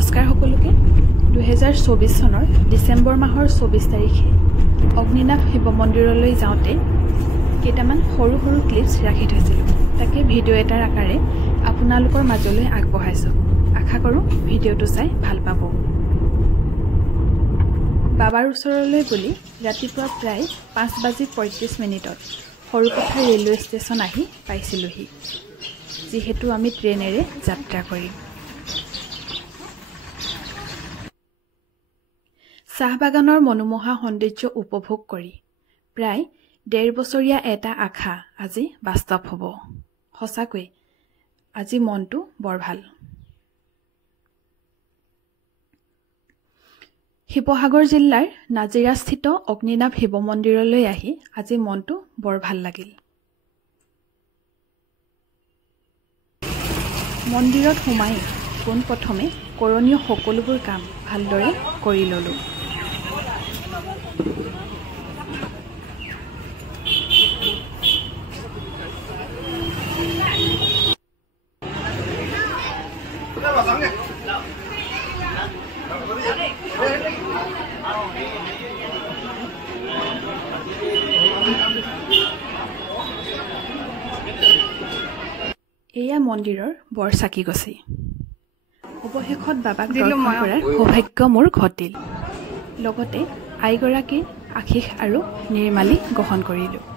নমস্কাৰ সকলোকে 2024 চনৰ ডিসেম্বৰ মাহৰ 24 তাৰিখে অগ্নিনাভ শিৱ মন্দিৰলৈ যাওঁতে কেইটামান সৰু সৰু ক্লিপছ ৰাখি থৈছিলোঁ তাকে ভিডিঅ' এটাৰ আকাৰে আপোনালোকৰ মাজলৈ আগবঢ়াইছোঁ আশা কৰোঁ ভিডিঅ'টো চাই ভাল পাব বাবাৰ ওচৰলৈ বুলি ৰাতিপুৱা প্ৰায় 5:35 সৰুপথাৰ ৰেলৱে ষ্টেচন আহি পাইছিলোহি যিহেতু আমি ট্ৰেইনেৰে যাত্ৰা কৰিম চাহবাগানৰ মনোমোহা সৌন্দৰ্য উপভোগ কৰি প্ৰায় 1.5 বছৰীয়া এটা আশা আজি বাস্তৱ হ'ব সঁচাকৈ আজি মনটো বৰ ভাল শিৱসাগৰ জিলাৰ নাজিৰাস্থিত অগ্নিনাভ শিৱ মন্দিৰলৈ আহি আজি মনটো বৰ ভাল লাগিল মন্দিৰত সোমাই পোনপ্ৰথমে কৰণীয় সকলোবোৰ কাম ভালদৰে কৰি ললোঁ এয়া মন্দিৰৰ বৰচাকি গছি অৱশেষত বাবাক দৰ্শন কৰাৰ সৌভাগ্য মোৰ ঘটিল লগতে আইগৰাকীৰ আশীষ আৰু নিৰ্মালি গ্ৰহণ কৰিলোঁ